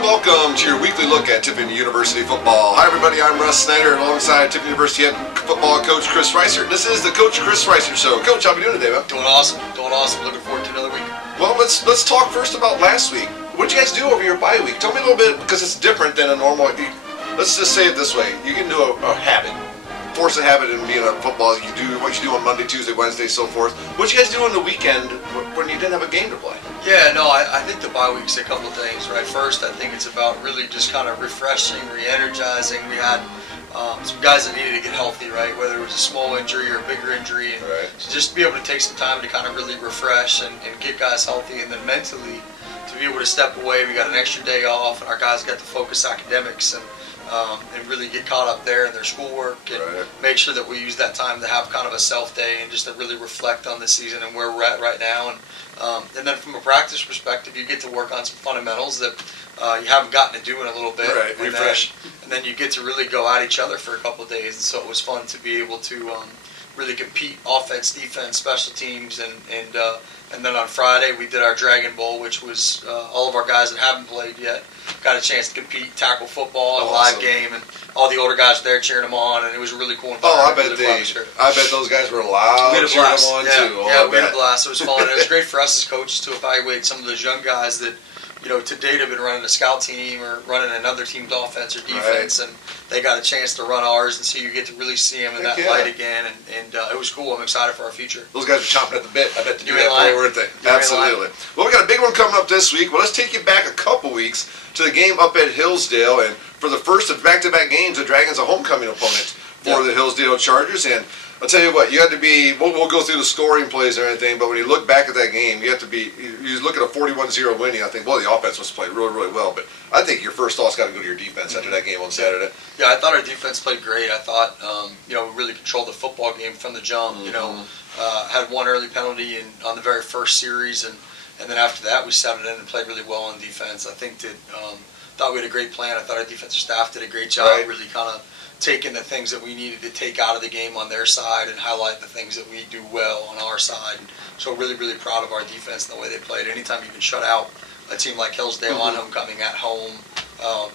and welcome to your weekly look at Tiffin University football. Hi everybody, I'm Russ Snyder alongside Tiffin University head football coach Cris Reisert. This is the Coach Cris Reisert Show. Coach, how are you doing today, man? Doing awesome. Looking forward to another week. Well, let's talk first about last week. What did you guys do over your bye week? Tell me a little bit, because it's different than a normal. Let's just say it this way: you can do a habit, force a habit in being a football. You do what you do on Monday, Tuesday, Wednesday, so forth. What you guys do on the weekend when you didn't have a game to play? Yeah, no, I think the bye week's a couple of things, right? First, I think it's about really just kind of refreshing, re-energizing. We had some guys that needed to get healthy, right? Whether it was a small injury or a bigger injury. And right. So just to be able to take some time to kind of really refresh and get guys healthy, and then mentally to be able to step away. We got an extra day off, and our guys got to focus academics and really get caught up there in their schoolwork and right. make sure that we use that time to have kind of a self-day and just to really reflect on the season and where we're at right now. And then from a practice perspective, you get to work on some fundamentals that you haven't gotten to do in a little bit. Right, refresh. And then you get to really go at each other for a couple of days. And so it was fun to be able to really compete offense, defense, special teams. And then on Friday, we did our Dragon Bowl, which was all of our guys that haven't played yet got a chance to compete, tackle football, a live game, and all the older guys were there cheering them on, and it was a really cool Oh, environment. I bet those guys were loud cheering them on too. We had a blast. It was fun. It was great for us as coaches to evaluate some of those young guys that, to date have been running a scout team or running another team's offense or defense, and they got a chance to run ours, and so you get to really see them in that light again, and it was cool. I'm excited for our future. Those guys are chomping at the bit. I bet to do that for you, weren't they? Absolutely. Well, we got a big one coming up this week. Well, let's take you back a couple weeks to the game up at Hillsdale, and for the first of back-to-back games, the Dragons a homecoming opponent for the Hillsdale Chargers, and I'll tell you what, you had to be, we'll go through the scoring plays or anything, but when you look back at that game, you look at a 41-0 winning, I think, well, the offense was played really, really well, but I think your first thought's got to go to your defense after that game on Saturday. Yeah, I thought our defense played great. I thought, we really controlled the football game from the jump, had one early penalty on the very first series, and then after that, we settled in and played really well on defense. I think that, thought we had a great plan. I thought our defensive staff did a great job, really kind of taking the things that we needed to take out of the game on their side and highlight the things that we do well on our side. So really, really proud of our defense and the way they played. Anytime you can shut out a team like Hillsdale on homecoming at home,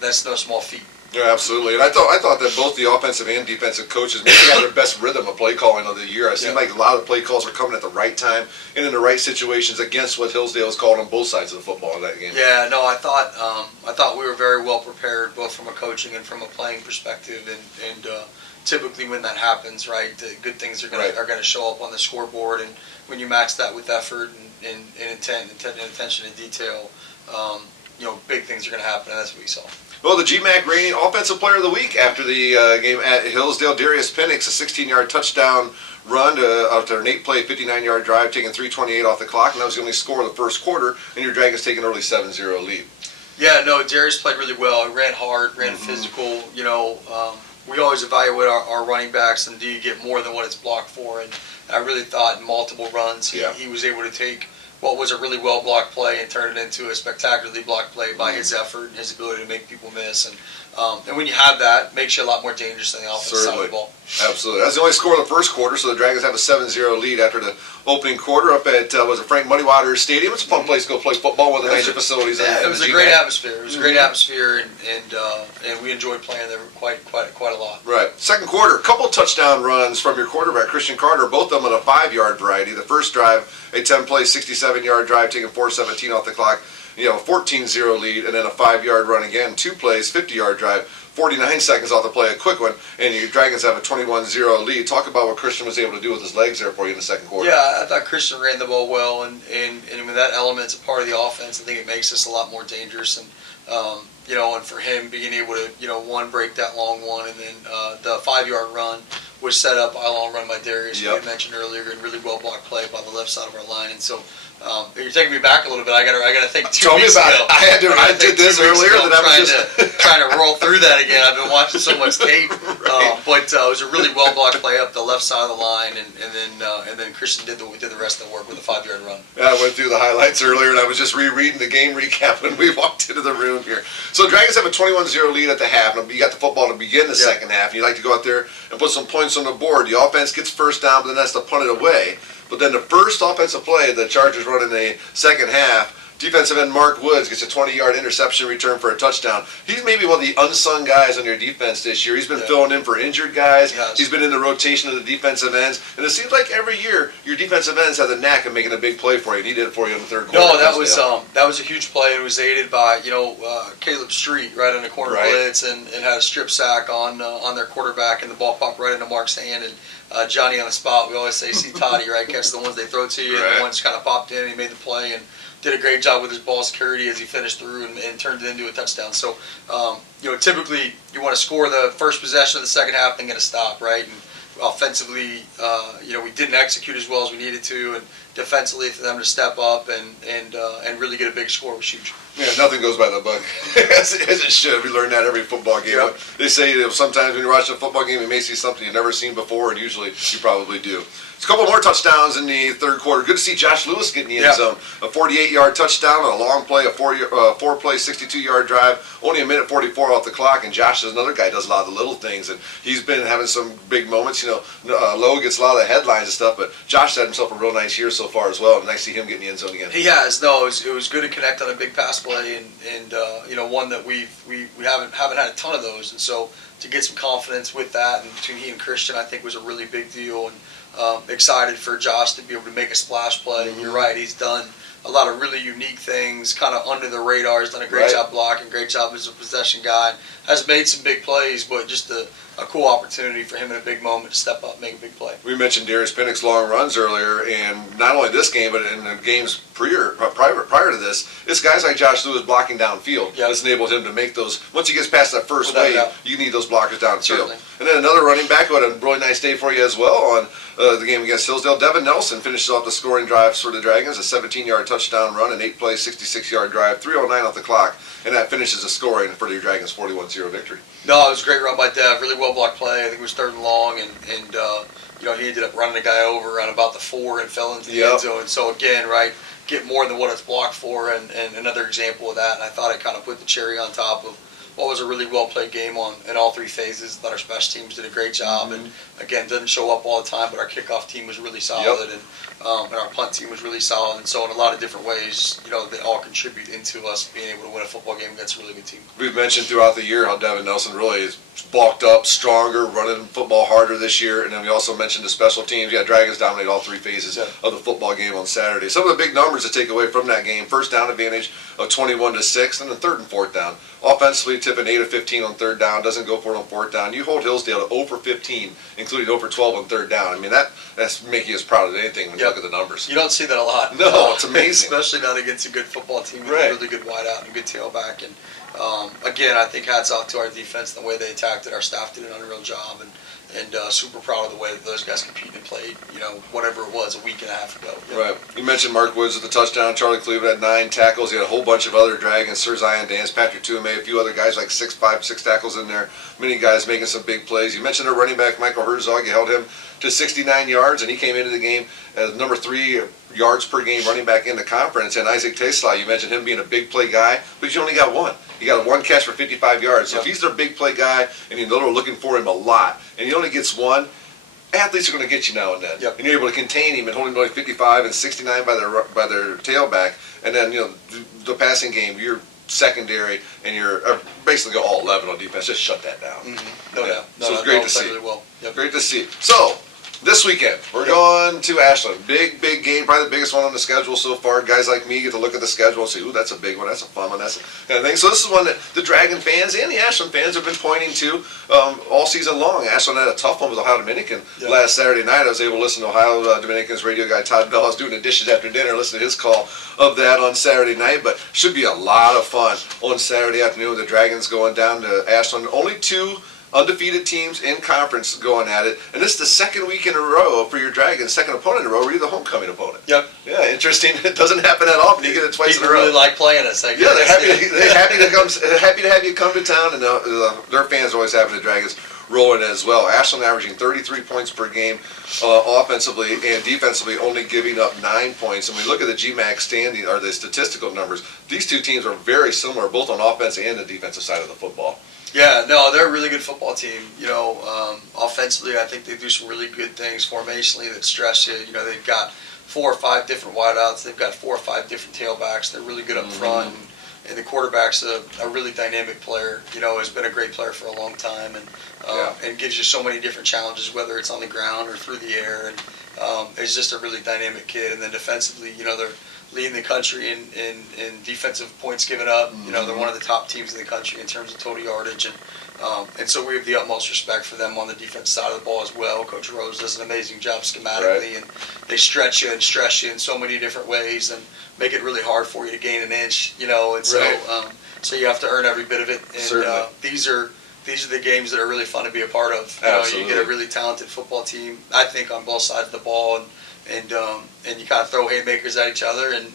that's no small feat. Yeah, absolutely. And I thought that both the offensive and defensive coaches maybe had their best rhythm of play calling of the year. It seemed like a lot of the play calls were coming at the right time and in the right situations against what Hillsdale has called on both sides of the football in that game. Yeah, no, I thought we were very well prepared, both from a coaching and from a playing perspective. And typically when that happens, right, the good things are going to show up on the scoreboard. And when you match that with effort and intent and attention to detail, big things are going to happen, and that's what we saw. Well, the GMAC reigning Offensive Player of the Week after the game at Hillsdale, Darius Penix, a 16-yard touchdown run after an 8-play, 59-yard drive, taking 3:28 off the clock, and that was the only score of the first quarter, and your Dragons take an early 7-0 lead. Yeah, no, Darius played really well. He ran hard, ran physical. We always evaluate our running backs, and do you get more than what it's blocked for? And I really thought in multiple runs he was able to take what was a really well-blocked play and turn it into a spectacularly blocked play by his effort and his ability to make people miss. And when you have that, it makes you a lot more dangerous than the offensive side of the ball. Absolutely. That's the only score of the first quarter, so the Dragons have a 7-0 lead after the opening quarter up at, Frank Muddywater Stadium. It's a fun place to go play football with the nicer facilities. Yeah, it was a great atmosphere. It was a great atmosphere, and we enjoyed playing there quite a lot. Right. Second quarter, a couple touchdown runs from your quarterback, Christian Carter, both of them at a 5-yard variety. The first drive, a 10-play, 67-yard drive, taking 4:17 off the clock. 14-0 lead, and then a 5-yard run again, 2 plays, 50-yard drive, 49 seconds off the play, a quick one, and your Dragons have a 21-0 lead. Talk about what Christian was able to do with his legs there for you in the second quarter. Yeah, I thought Christian ran the ball well, and when that element's a part of the offense, I think it makes us a lot more dangerous. And and for him being able to break that long one, and then the 5-yard run was set up by a long run by Darius, who you mentioned earlier, and really well blocked play by the left side of our line. And so you're taking me back a little bit. I got to think 2 weeks ago. Tell me about it. I did this earlier. That I was just trying to roll through that again. I've been watching so much tape, but it was a really well blocked play up the left side of the line, and then Christian did the rest of the work with a 5-yard run. Yeah, I went through the highlights earlier, and I was just rereading the game recap when we walked into the room here. So the Dragons have a 21-0 lead at the half. You got the football to begin the second half, and you like to go out there and put some points on the board. The offense gets first down, but then has to punt it away. But then the first offensive play the Chargers run in the second half, Defensive end Mark Woods gets a 20-yard interception return for a touchdown. He's maybe one of the unsung guys on your defense this year. He's been filling in for injured guys. He's been in the rotation of the defensive ends. And it seems like every year your defensive ends have the knack of making a big play for you. And he did it for you in the third quarter. No, that was a huge play. It was aided by Caleb Street right on the corner blitz and had a strip sack on their quarterback, and the ball popped right into Mark's hand. And Johnny on the spot. We always say, see Toddy, right? Catch the ones they throw to you. And the ones kind of popped in. And he made the play and did a great job with his ball security as he finished through and turned it into a touchdown. So, typically you want to score the first possession of the second half and get a stop, right? And offensively, we didn't execute as well as we needed to, and defensively for them to step up and really get a big score was huge. Yeah, nothing goes by the book as it should. We learn that every football game. Yep. They say sometimes when you're watching a football game, you may see something you've never seen before, and usually you probably do. There's a couple more touchdowns in the third quarter. Good to see Josh Lewis getting the end zone. A 48-yard touchdown on a long play, a four-play, 62-yard drive. Only a minute 44 off the clock, and Josh is another guy who does a lot of the little things, and he's been having some big moments. Lowe gets a lot of the headlines and stuff, but Josh had himself a real nice year so far as well, and nice to see him getting the end zone again. He has. No, it was good to connect on a big pass play, and one that we haven't had a ton of those, and so to get some confidence with that, and between he and Christian, I think was a really big deal. And excited for Josh to be able to make a splash play. Mm-hmm. You're right, he's done a lot of really unique things, kind of under the radar. He's done a great job blocking, great job as a possession guy. Has made some big plays, but just a cool opportunity for him in a big moment to step up and make a big play. We mentioned Darius Pinnock's long runs earlier, and not only this game, but in the games prior to this guys like Josh Lewis blocking downfield. That's enabled him to make those. Once he gets past that first wave, you need those blockers downfield. Certainly. And then another running back who had a really nice day for you as well on the game against Hillsdale. Devin Nelson finishes off the scoring drives for the Dragons, a 17-yard touchdown run, an 8-play, 66-yard drive, 3:09 off the clock, and that finishes the scoring for the Dragons' 41-0 victory. No, it was a great run by Dev. Really well blocked play. I think it was third and long, and he ended up running a guy over around about the 4 and fell into the end zone. So again, get more than what it's blocked for, and another example of that. And I thought I kind of put the cherry on top of what was a really well played game in all three phases. I thought our special teams did a great job, and again, doesn't show up all the time, but our kickoff team was really solid, and our punt team was really solid, and so in a lot of different ways, they all contribute into us being able to win a football game against a really good team. We've mentioned throughout the year how Devin Nelson really is bulked up, stronger, running football harder this year, and then we also mentioned the special teams. Dragons dominate all three phases of the football game on Saturday. Some of the big numbers to take away from that game: first down advantage of 21-6, and then third and fourth down. Offensively, Tiffin 8 of 15 on third down, doesn't go for it on fourth down. You hold Hillsdale to 0 for 15, including 0 for 12 on third down. I mean, that's making you as proud as anything when you look at the numbers. You don't see that a lot. No, it's amazing. Especially not against a good football team with a really good wideout and a good tailback. And again, I think hats off to our defense, the way they attacked it. Our staff did an unreal job, and super proud of the way that those guys competed and played, whatever it was, a week and a half ago. Right. You mentioned Mark Woods with the touchdown. Charlie Cleveland had 9 tackles. He had a whole bunch of other Dragons, Sir Zion Dance, Patrick Tuame, a few other guys like 6'5", 6 tackles in there. Many guys making some big plays. You mentioned our running back, Michael Herzog. You held him to 69 yards, and he came into the game as number 3 yards per game running back in the conference. And Isaac Tesla, you mentioned him being a big play guy, but you only got one. He got one catch for 55 yards. So if he's their big play guy, and you're looking for him a lot, and he only gets one, athletes are going to get you now and then. And you're able to contain him and hold him to 55 and 69 by their tailback. And then, the passing game, you're secondary, and you're basically all 11 on defense. Just shut that down. Mm-hmm. No doubt. So it's great to see. Really well. Great to see. So, this weekend, we're going to Ashland. Big game, probably the biggest one on the schedule so far. Guys like me get to look at the schedule and say, ooh, that's a big one, that's a fun one, that's a kind of thing. So this is one that the Dragon fans and the Ashland fans have been pointing to all season long. Ashland had a tough one with Ohio Dominican last Saturday night. I was able to listen to Ohio Dominican's radio guy, Todd Bell. I was doing the dishes after dinner, listening to his call of that on Saturday night. But should be a lot of fun on Saturday afternoon. The Dragons going down to Ashland. Only 2 undefeated teams in conference going at it, and this is the second week in a row for your Dragons, second opponent in a row, where you're the homecoming opponent. Yeah, interesting. It doesn't happen that often. You get it twice in a row. People really like playing us. They're happy to come to town, and their fans are always having the Dragons rolling as well. Ashland averaging 33 points per game offensively, and defensively only giving up 9 points. And we look at the GMAC standing, or the statistical numbers, these two teams are very similar, both on offense and the defensive side of the football. Yeah, no, they're a really good football team. Offensively, I think they do some really good things formationally that stress you. They've got 4 or 5 different wideouts. They've got 4 or 5 different tailbacks. They're really good up front. And the quarterback's a really dynamic player. Has been a great player for a long time, and gives you so many different challenges, whether it's on the ground or through the air. And he's just a really dynamic kid. And then defensively, they're leading the country in defensive points given up. They're one of the top teams in the country in terms of total yardage. And so we have the utmost respect for them on the defense side of the ball as well. Coach Rose does an amazing job schematically, and they stretch you and stress you in so many different ways and make it really hard for you to gain an inch, and so you have to earn every bit of it. And these are the games that are really fun to be a part of. You get a really talented football team, I think, on both sides of the ball, and you kind of throw haymakers at each other, and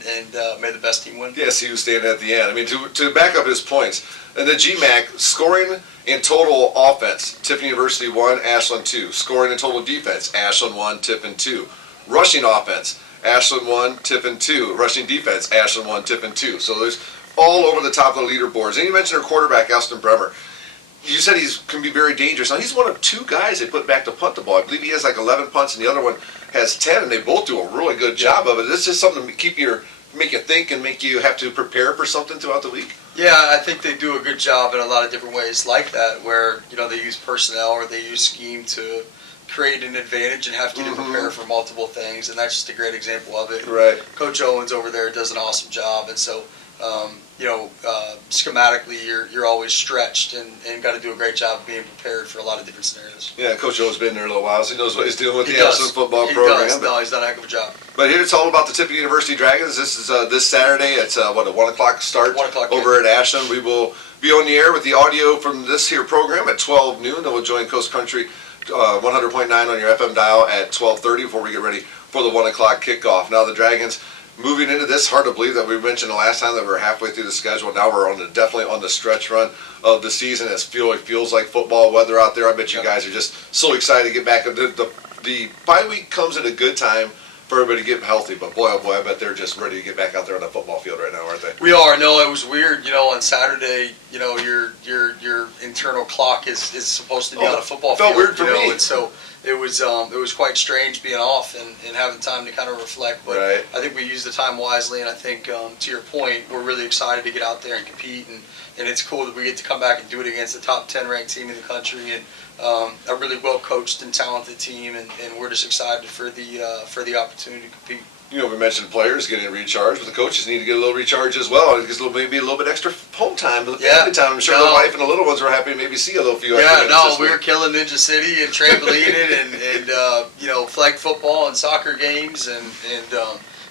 may the best team win. Yeah, see who's standing at the end. I mean, to back up his points, in the GMAC, scoring in total offense, Tiffin University 1, Ashland 2. Scoring in total defense, Ashland 1, Tiffin 2. Rushing offense, Ashland 1, Tiffin 2. Rushing defense, Ashland 1, Tiffin 2. So there's all over the top of the leaderboards. And you mentioned our quarterback, Austin Bremer. You said he can be very dangerous. Now, he's one of 2 guys they put back to punt the ball. I believe he has like 11 punts, and the other one has 10, and they both do a really good job of it. It's just something to make you think and make you have to prepare for something throughout the week. Yeah, I think they do a good job in a lot of different ways like that, where they use personnel or they use scheme to create an advantage and have you to prepare for multiple things, and that's just a great example of it. Right. Coach Owens over there does an awesome job, and so schematically you're always stretched and got to do a great job of being prepared for a lot of different scenarios. Yeah, Coach Owens been there a little while, so he knows what he's doing with the Ashland football program. He's done a heck of a job. But here it's all about the Tiffin University Dragons. This is this Saturday. It's a 1 o'clock start 1 o'clock over at Ashland. We will be on the air with the audio from this here program at 12 noon. Then we'll join Coast Country 100.9 on your FM dial at 12:30 before we get ready for the 1 o'clock kickoff. Now the Dragons moving into this, hard to believe that we mentioned the last time that we were halfway through the schedule. Now we're definitely on the stretch run of the season. It feels like football weather out there. I bet you guys are just so excited to get back. The bye week comes at a good time for everybody to get healthy, but boy, oh boy, I bet they're just ready to get back out there on the football field right now, aren't they? We are. No, it was weird. On Saturday, your internal clock is supposed to be on a football field. Felt weird for me. And so it was quite strange being off and having time to kind of reflect. But right. I think we used the time wisely, and I think to your point, we're really excited to get out there and compete, and it's cool that we get to come back and do it against the top 10 ranked team in the country, and a really well coached and talented team, and we're just excited for the opportunity to compete. We mentioned players getting recharged, but the coaches need to get a little recharge as well. It gives maybe a little bit extra home time, family time. I'm sure the wife and the little ones were happy to maybe see a little few. We were killing Ninja City and trampolining and flag football and soccer games, and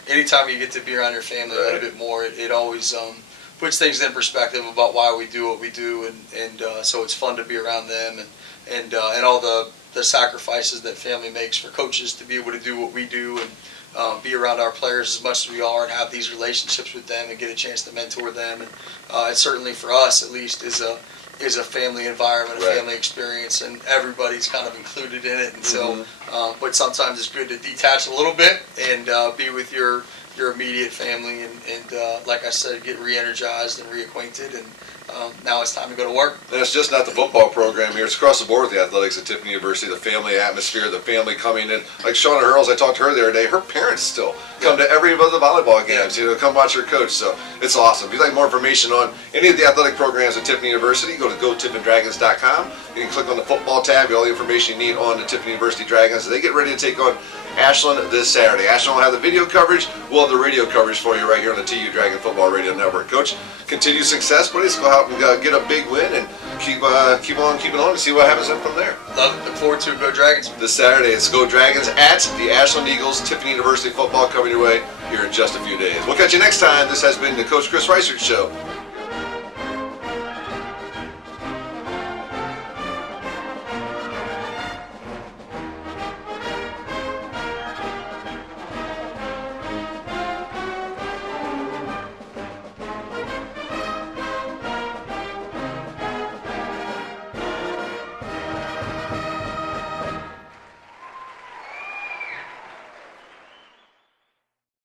anytime you get to be around your family a little bit more, it always puts things in perspective about why we do what we do, and so it's fun to be around them and all the sacrifices that family makes for coaches to be able to do what we do and be around our players as much as we are and have these relationships with them and get a chance to mentor them. And it certainly for us, at least, is a family environment, a family experience, and everybody's kind of included in it. And so, but sometimes it's good to detach a little bit and be with your immediate family and like I said, get re-energized and reacquainted. And now it's time to go to work. And it's just not the football program here. It's across the board with the athletics at Tiffin University, the family atmosphere, the family coming in. Like Shauna Hurls, I talked to her the other day, her parents still come to every one of the volleyball games, come watch her coach. So it's awesome. If you'd like more information on any of the athletic programs at Tiffin University, go to gotiffindragons.com. You can click on the football tab, get all the information you need on the Tiffin University Dragons. They get ready to take on Ashland this Saturday. Ashland will have the video coverage. We'll have the radio coverage for you right here on the TU Dragon Football Radio Network. Coach, continue success, buddies. Go out and get a big win and keep on keeping on and see what happens from there. Look forward to it. Go Dragons. This Saturday, it's Go Dragons at the Ashland Eagles. Tiffin University football coming your way here in just a few days. We'll catch you next time. This has been the Coach Cris Reisert Show.